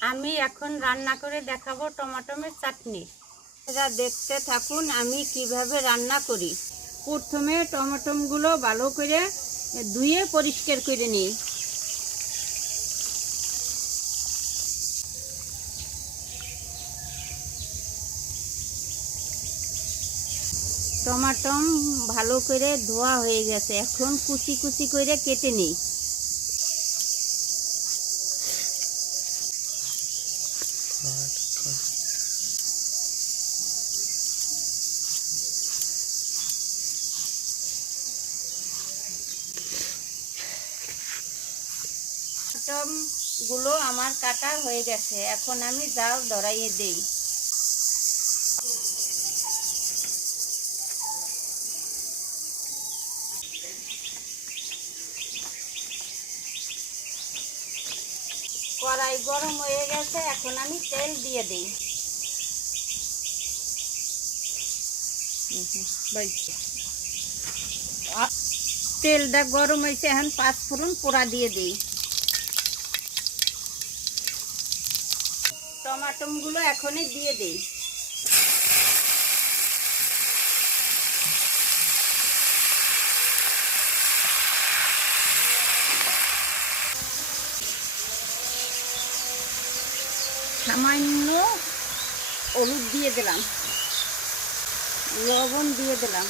আমি এখন রান্না করে দেখাবো টমেটোমের চাটনি। এরা দেখতে থাকুন আমি কিভাবে রান্না করি। প্রথমে টমেটোগুলো ভালো করে ধুয়ে পরিষ্কার করে নিই। টমেটো ভালো করে ধোয়া হয়ে গেছে, এখন কুচি কুচি করে কেটে নিই। টমেটোগুলো আমার কাটা হয়ে গেছে, এখন আমি জাল ধরাইয়ে দেই। কড়াই গরম হয়ে গেছে, এখন আমি তেল দিয়ে দিই। তেলটা গরম হয়েছে, এখন 5 ফোড়ন পোড়া দিয়ে দিই। টমেটোগুলো এখনই দিয়ে দিই। সামান্য হলুদ দিয়ে দিলাম, লবণ দিয়ে দিলাম।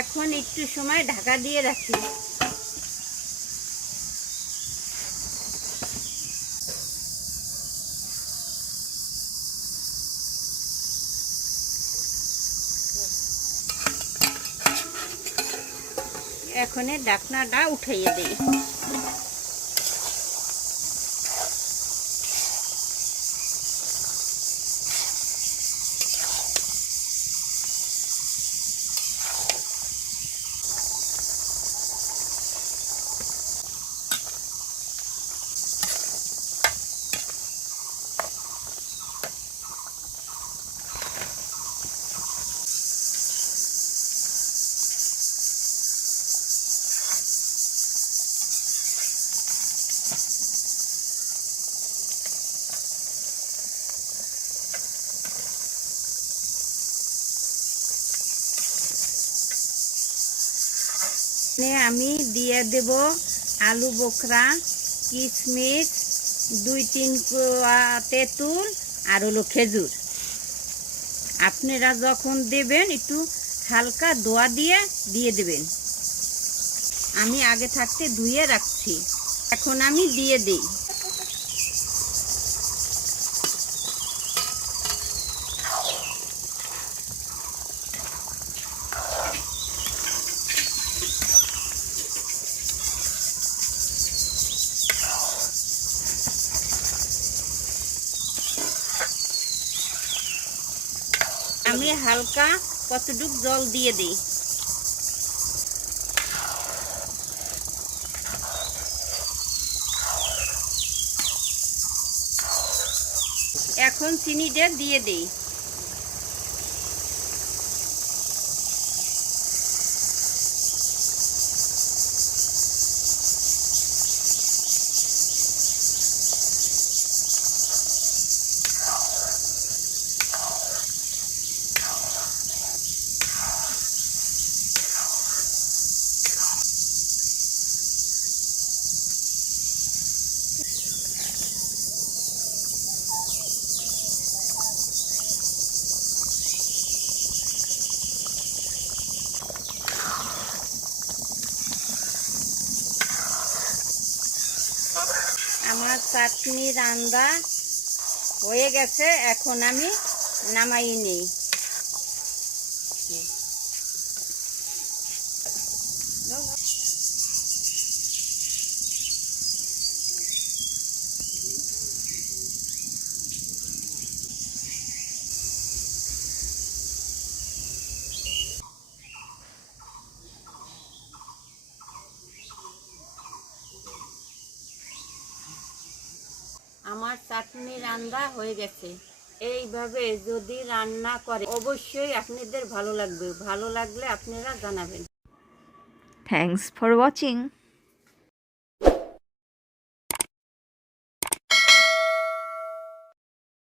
এখন একটু সময় ঢাকা দিয়ে রাখি। এখন ঢাকনাটা উঠাইয়ে দিই। আমি দিয়ে দেব আলু বোখরা, কিশমিশ, 2-3 কোয়া তেঁতুল আর হলো খেজুর। আপনারা যখন দেবেন একটু হালকা দোয়া দিয়ে দেবেন। আমি আগে থাকতে ধুয়ে রাখছি, এখন আমি দিয়ে দিই। আমি হালকা কতটুক জল দিয়ে দিই। এখন চিনিটা দিয়ে দিই। আমার চাটনি রান্না হয়ে গেছে, এখন আমি নামাই নিই। আমার চাটনি রান্না হয়ে গেছে। এইভাবে যদি রান্না করে অবশ্যই আপনাদের ভালো লাগবে। ভালো লাগলে আপনারা জানাবেন। Thanks for watching.